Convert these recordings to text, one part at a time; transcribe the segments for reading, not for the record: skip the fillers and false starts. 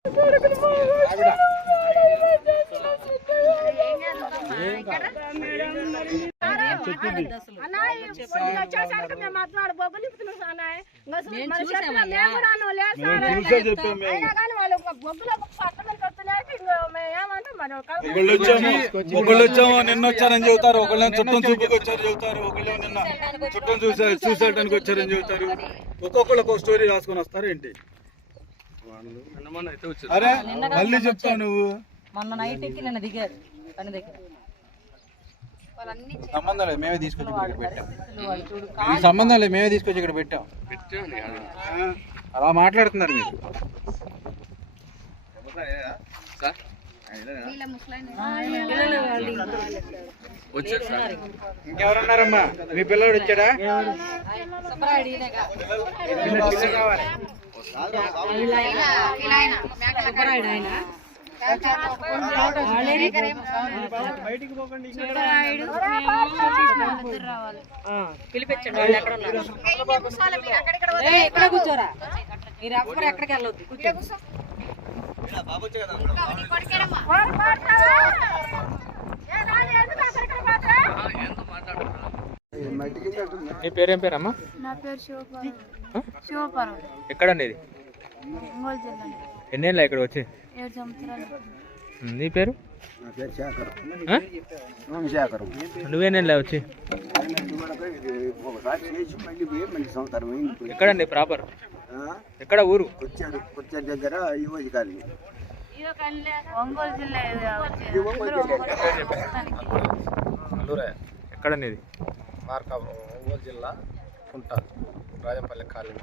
ఒకళ్ళు వచ్చాము నిన్న వచ్చారని చెబుతారు, ఒకళ్ళు చుట్టం చూపుకి వచ్చారు చెబుతారు, ఒకళ్ళు నిన్న చుట్టం చూసేటానికి వచ్చారని చెబుతారు. ఒక్కొక్కళ్ళు ఒక్కొక్క స్టోరీ రాసుకొని వస్తారు ఏంటి? అరే మళ్ళీ చెప్తావు నువ్వు. మొన్న నైట్ ఎక్కి నిన్న దిగారు పని దగ్గర. సంబంధం లేదు, మేమే తీసుకొచ్చి ఇక్కడ పెట్టాం. ఈ సంబంధం లేదు, మేమే తీసుకొచ్చి ఇక్కడ పెట్టాం. అలా మాట్లాడుతున్నారు మీరు. ఇంకెవరన్నారమ్మా? మీ పిల్లడు వచ్చాడా? పిలిపించండి. ఎక్కడ కూర్చోరా, మీరు ఎవ్వరు ఎక్కడికి వెళ్ళొద్దు, కూర్చో. నీ పేరేం పేరమ్మా? నా పేరు శివపార్వతి. ఎక్కడండి ఇది? ఒంగోలు జిల్లా. ఎన్నేళ్ళ ఇక్కడ వచ్చి? 7 సంవత్సరాలు. నీ పేరు? నువ్వేనేళ్ళ వచ్చి? ఎక్కడండి ప్రాపర్? ఎక్కడ ఊరు? దగ్గర ఒంగోలు జిల్లా. ఎక్కడండి ఇది? మార్కాపురం, ఒంగోలు జిల్లా, కుంట, రాజంపల్లి కాలనీ.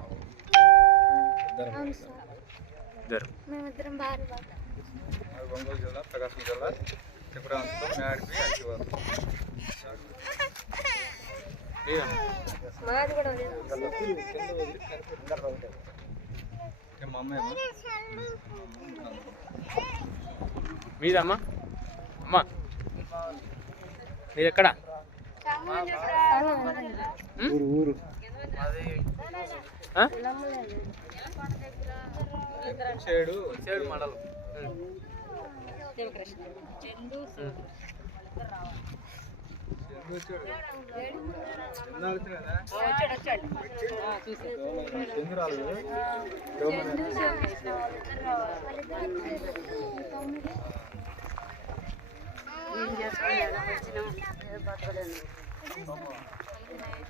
మేమిద్దరం భార్య భర్త. ఒంగోలు జిల్లా, ప్రకాశం జిల్లా, త్రిపురాంతరం, మేడిపి, ఐకివారం. మాది కూడా మా అమ్మాయి మీదమ్మా? అమ్మా మీది ఎక్కడ? ఊరు చేడు మండలం. ఏం చేస్తాం?